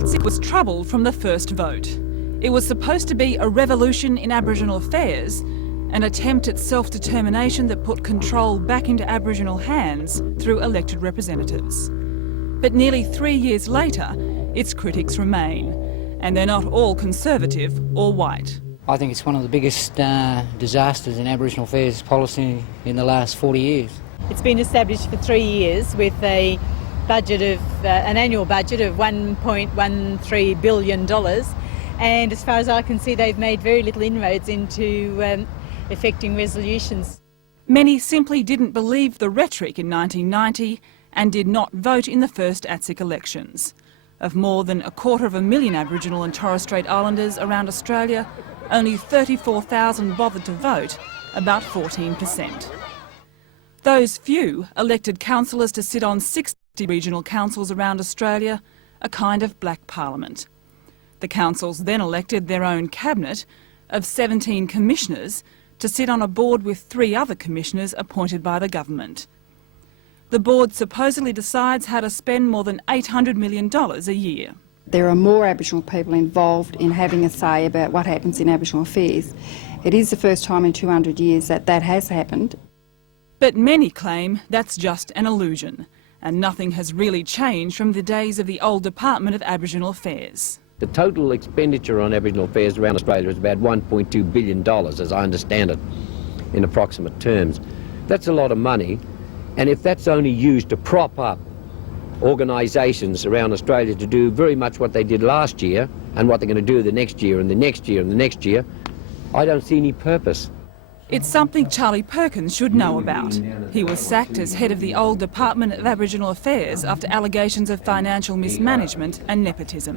ATSIC was troubled from the first vote. It was supposed to be a revolution in Aboriginal affairs, an attempt at self-determination that put control back into Aboriginal hands through elected representatives. But nearly 3 years later, its critics remain, and they're not all conservative or white. I think it's one of the biggest disasters in Aboriginal affairs policy in the last 40 years. It's been established for 3 years with a budget of an annual budget of $1.13 billion, and as far as I can see, they've made very little inroads into effecting resolutions. Many simply didn't believe the rhetoric in 1990 and did not vote in the first ATSIC elections. Of more than 250,000 Aboriginal and Torres Strait Islanders around Australia, only 34,000 bothered to vote, about 14%. Those few elected councillors to sit on 60 regional councils around Australia, a kind of black parliament. The councils then elected their own cabinet of 17 commissioners to sit on a board with 3 other commissioners appointed by the government. The board supposedly decides how to spend more than $800 million a year. There are more Aboriginal people involved in having a say about what happens in Aboriginal affairs. It is the first time in 200 years that that has happened. But many claim that's just an illusion, and nothing has really changed from the days of the old Department of Aboriginal Affairs. The total expenditure on Aboriginal affairs around Australia is about $1.2 billion, as I understand it, in approximate terms. That's a lot of money, and if that's only used to prop up organisations around Australia to do very much what they did last year and what they're going to do the next year and the next year and the next year, I don't see any purpose. It's something Charlie Perkins should know about. He was sacked as head of the old Department of Aboriginal Affairs after allegations of financial mismanagement and nepotism.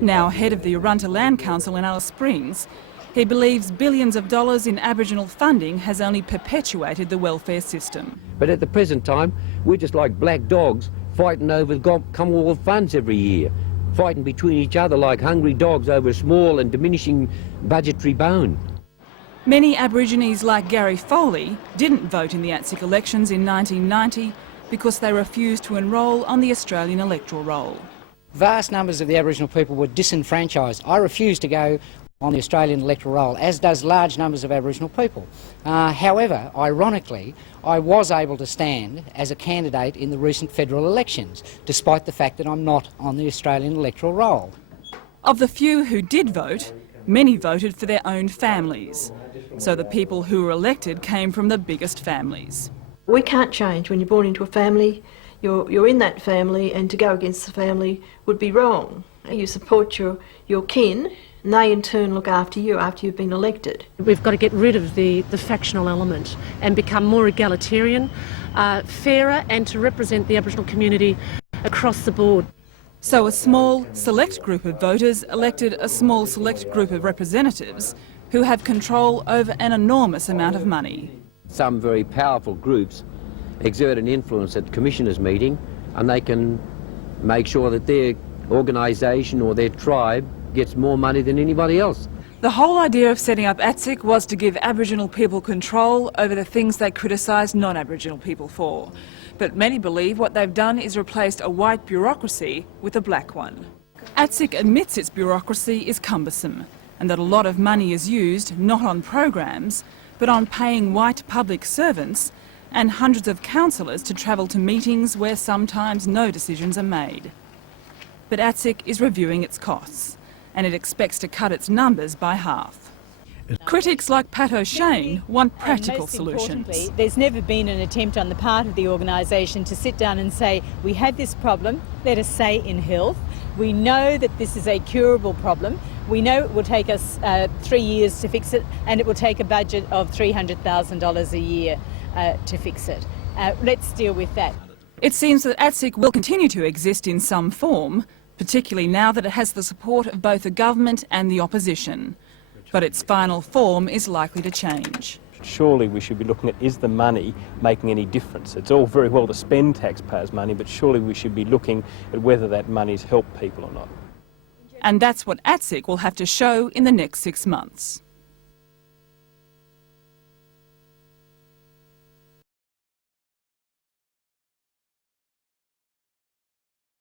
Now head of the Arunta Land Council in Alice Springs, he believes billions of dollars in Aboriginal funding has only perpetuated the welfare system. But at the present time, we're just like black dogs fighting over Commonwealth funds every year, fighting between each other like hungry dogs over a small and diminishing budgetary bone. Many Aborigines like Gary Foley didn't vote in the ATSIC elections in 1990 because they refused to enrol on the Australian electoral roll. Vast numbers of the Aboriginal people were disenfranchised. I refused to go on the Australian electoral roll, as does large numbers of Aboriginal people. However, ironically, I was able to stand as a candidate in the recent federal elections, despite the fact that I'm not on the Australian electoral roll. Of the few who did vote, many voted for their own families. So the people who were elected came from the biggest families. We can't change. When you're born into a family, you're in that family, and to go against the family would be wrong. You support your kin, and they in turn look after you after you've been elected. We've got to get rid of the factional element and become more egalitarian, fairer, and to represent the Aboriginal community across the board. So a small, select group of voters elected a small, select group of representatives who have control over an enormous amount of money. Some very powerful groups exert an influence at the commissioners' meeting, and they can make sure that their organisation or their tribe gets more money than anybody else. The whole idea of setting up ATSIC was to give Aboriginal people control over the things they criticised non-Aboriginal people for. But many believe what they've done is replaced a white bureaucracy with a black one. ATSIC admits its bureaucracy is cumbersome, and that a lot of money is used not on programs, but on paying white public servants and hundreds of councillors to travel to meetings where sometimes no decisions are made. But ATSIC is reviewing its costs, and it expects to cut its numbers by half. Critics like Pat O'Shane want practical solutions. There's never been an attempt on the part of the organisation to sit down and say, we have this problem, let us say in health. We know that this is a curable problem. We know it will take us 3 years to fix it, and it will take a budget of $300,000 a year to fix it. Let's deal with that. It seems that ATSIC will continue to exist in some form, particularly now that it has the support of both the government and the opposition. But its final form is likely to change. Surely we should be looking at, is the money making any difference? It's all very well to spend taxpayers' money, but surely we should be looking at whether that money's helped people or not. And that's what ATSIC will have to show in the next 6 months.